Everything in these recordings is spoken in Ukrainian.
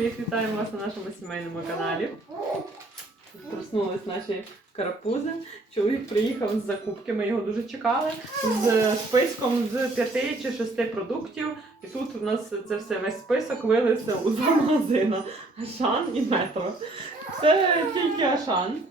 Привіт, вітаємо вас на нашому сімейному каналі. Проснулись наші карапузи. Чоловік приїхав з закупки, ми його дуже чекали. З списком з п'яти чи шести продуктів. І тут у нас це все весь список вилився у два магазина. Ашан і Метро. Це тільки Ашан.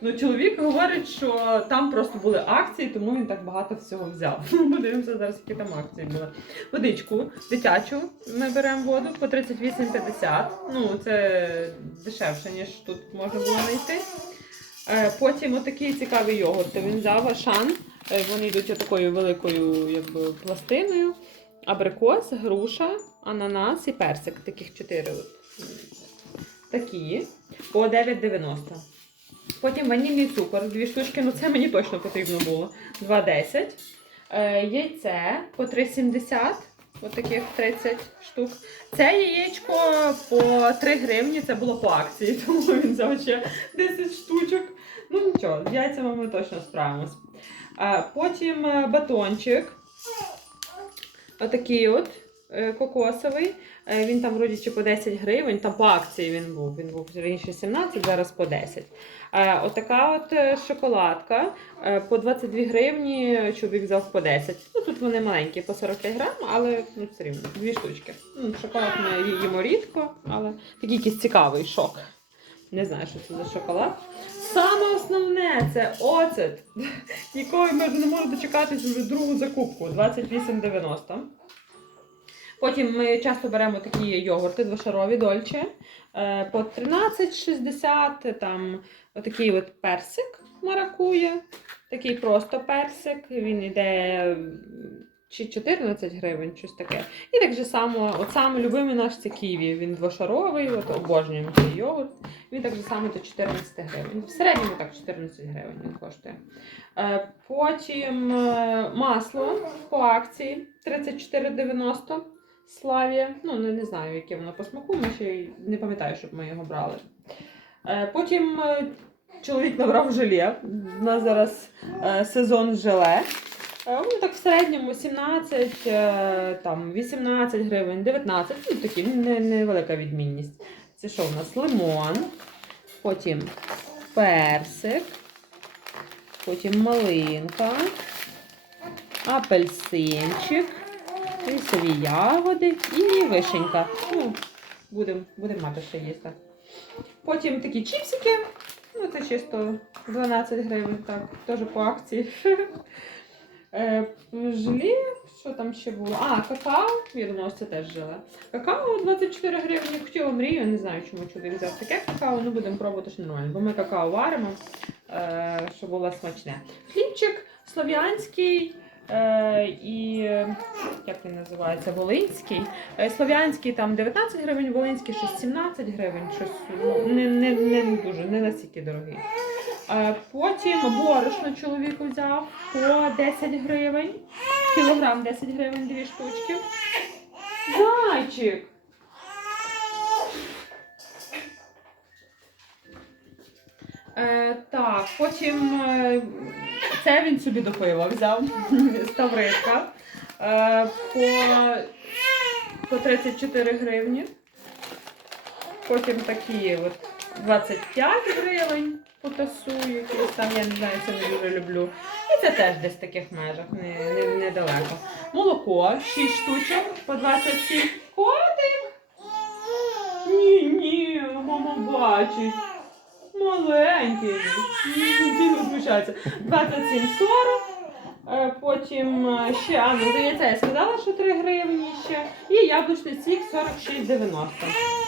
Ну, чоловік говорить, що там просто були акції, тому він так багато всього взяв. Подивимося зараз, які там акції були. Водичку дитячу ми беремо воду по 38,50. Ну, це дешевше, ніж тут можна було знайти. Е, Потім отакий цікавий йогурт. Він взяв Ашан. Е, Вони йдуть отакою великою якби, пластиною. Абрикос, груша, ананас і персик. Таких чотири. Такі. По 9,90. Потім ванільний цукор, дві штучки, ну це мені точно потрібно було. 2,10. Е, яйце по 3,70. Ось таких 30 штук. Це яєчко по 3 гривні, це було по акції, тому він ще 10 штучок. Ну нічого, з яйцями ми точно справимось. Е, потім е, батончик. Отакий от е, кокосовий. Е, Він там вроді чи по 10 гривень, там по акції він був. Він був раніше 17, зараз по 10. Е, Отака от е, шоколадка по 22 гривні, чоловік взяв по 10. Ну тут вони маленькі, по 45 грам, але ну, все рівно, дві штучки. Ну, шоколад ми їмо рідко, але такий якийсь цікавий шок. Не знаю, що це за шоколад. Саме основне це оцет, якого ми не можемо дочекатись вже другу закупку 28,90. Потім ми часто беремо такі йогурти двошарові дольче е, по 13,60, там отакий от персик маракує, такий просто персик, він йде чи 14 гривень, щось таке. І так же само, от саме любимий наш це ківі, він двошаровий, от обожнюємо цей йогурт. Він так же само до 14 гривень. В середньому так 14 гривень він коштує. Е, Потім е, масло по акції 34,90. Славія. Ну, не, не знаю, яке воно по смаку, ми ще не пам'ятаю, щоб ми його брали. Е, потім е, чоловік набрав желе. У нас зараз е, сезон желе. Воно так в середньому 17, е, там, 18 гривень, 19, ну такі не- невелика відмінність. Це що в нас? Лимон, потім персик, потім малинка, апельсинчик, лісові ягоди і вишенька. Ну, будемо будем мати ще їсти. Потім такі чіпсики. Ну, це чисто 12 гривень, так, теж по акції. Е, Желе, що там ще було? А, какао, я думала, що це теж желе. Какао 24 гривні. Хотіла мрію, не знаю, чому чоловік взяв таке какао, ну будемо пробувати що нормально. Бо ми какао варимо, е, щоб було смачне. Хлібчик слов'янський. Е, і як він називається? Волинський. Е, Слов'янський там 19 гривень, Волинський щось 17 гривень, щось ну, не, не, не дуже, не настільки дорогий. Е, Потім борошно чоловіку взяв по 10 гривень. Кілограм 10 гривень, дві штучки. Зайчик! Е, так, потім це він собі до пива взяв. Ставридка. Е, по, по 34 гривні. Потім такі от 25 гривень потасу, якісь там, я не знаю, це не дуже люблю. І це теж десь в таких межах, не, не, недалеко. Молоко 6 штучок по 27. Котик! Ні, ні, мама бачить. Маленький. Він розмішається. 27,40. Е, Потім е, ще, а ну здається, я сказала, що 3 гривні ще. І яблучний сік 46,90.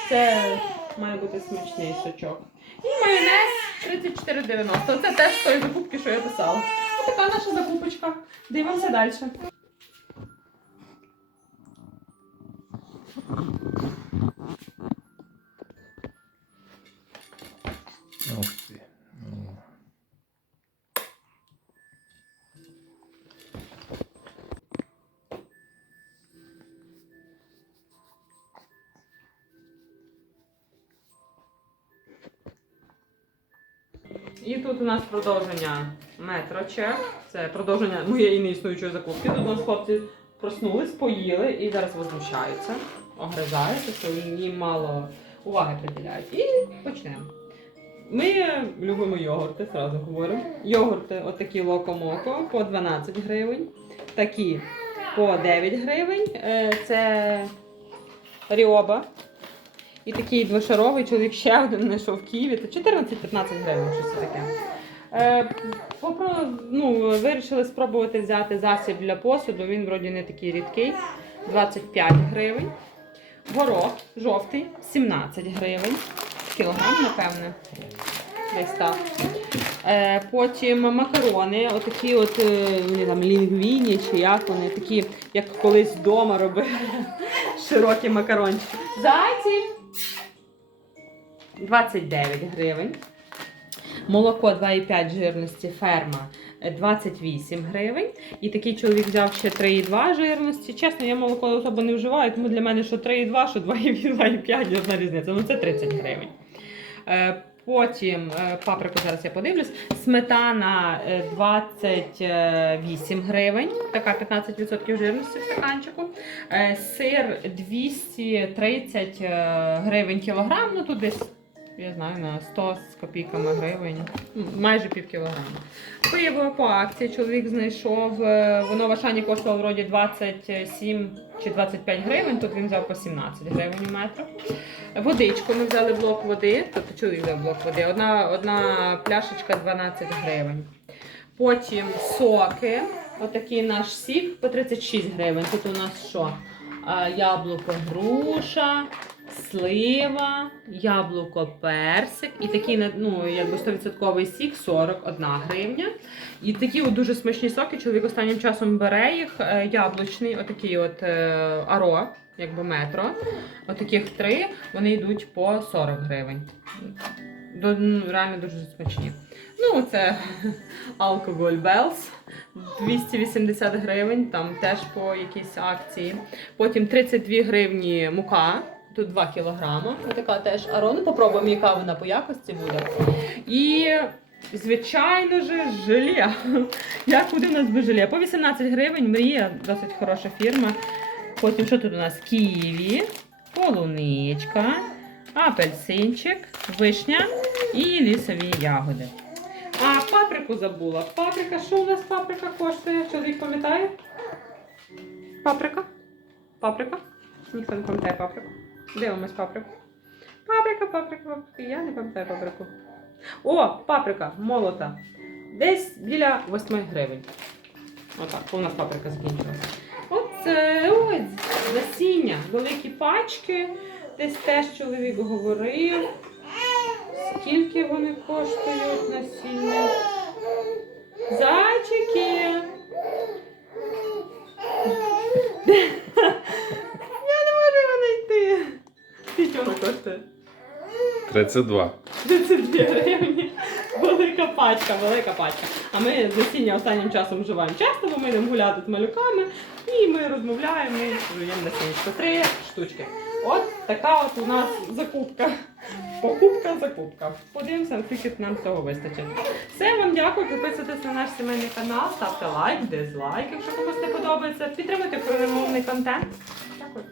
Це має бути смачний сочок. І майонез 34,90. Це теж з тої закупки, що я писала. Ось така наша закупочка. Дивимося далі. І тут у нас продовження метро чек. Це продовження моєї неіснуючої закупки. Тут у нас хлопці проснулись, поїли і зараз возмущаються. огризаються, що їм мало уваги приділяють. І почнемо. Ми любимо йогурти, зразу говоримо. Йогурти, отакі локомоко по 12 гривень, такі по 9 гривень. Е, Це Ріоба. І такий двошаровий чоловік ще один знайшов в Києві. Це 14-15 гривень, щось таке. Е, попро- ну, вирішили спробувати взяти засіб для посуду. Він вроді не такий рідкий. 25 гривень. Горох жовтий 17 гривень. Кілограм, напевне. Десь так. Е, потім макарони, отакі от е, вони там лінгвіні, чи як вони, такі, як колись вдома робили. Широкі макарончики. Зайці 29 гривень. Молоко 2,5 жирності ферма е, 28 гривень. І такий чоловік взяв ще 3,2 жирності. Чесно, я молоко особо не вживаю, тому для мене що 3,2, що 2,5 є одна різниця. Ну це 30 гривень. Е, Потім е, паприку зараз я подивлюсь. Сметана е, 28 гривень, така 15% жирності в стаканчику. Е, Сир 230 е, гривень кілограм, ну тут десь, я знаю, на 100 з копійками гривень, майже пів кілограма. Пиво по акції чоловік знайшов. е, Воно в Ашані коштувало вроді 27 чи 25 гривень, тут він взяв по 17 гривень метр. Водичку ми взяли блок води, тобто чоловік взяв блок води. Одна, одна пляшечка 12 гривень. Потім соки. Отакий наш сік по 36 гривень. Тут у нас що? Яблуко груша, слива, яблуко персик. І такий ну, якби 100% сік 41 гривня. І такі от дуже смачні соки. Чоловік останнім часом бере їх. Е, Яблучний, отакий от е, аро, якби метро. Отаких три, вони йдуть по 40 гривень. Ну, реально дуже смачні. Ну, це алкоголь Белс. 280 гривень, там теж по якійсь акції. Потім 32 гривні мука. Тут 2 кілограма. Така теж аро. Ну, попробуємо, яка вона по якості буде. І, звичайно ж, желе. Як куди в нас без желе? По 18 гривень мрія, досить хороша фірма. Потім що тут у нас? Ківі, полуничка, апельсинчик, вишня і лісові ягоди. А паприку забула. Паприка, що у нас паприка коштує? Чоловік пам'ятає? Паприка? Паприка? Ніхто не пам'ятає паприку. Дивимось паприку. Паприка, паприка, паприка. Я не пам'ятаю паприку. О, паприка молота. Десь біля 8 гривень. Отак, у нас паприка закінчилася. Оце ось насіння, великі пачки. Десь теж чоловік говорив. Скільки вони коштують насіння? Зайчики. Я не можу його знайти. Скільки воно коштує? 32. 32 гривні. Велика пачка, велика пачка. А ми насіння останнім часом вживаємо часто, бо ми йдемо гуляти з малюками і ми розмовляємо, ми жуємо насіннячко. Три штучки. От така от у нас закупка. Покупка, закупка. Подивимося, скільки нам цього вистачить. Все, вам дякую. Підписуйтесь на наш сімейний канал, ставте лайк, дизлайк, якщо комусь не подобається. Підтримуйте україномовний контент. Дякую.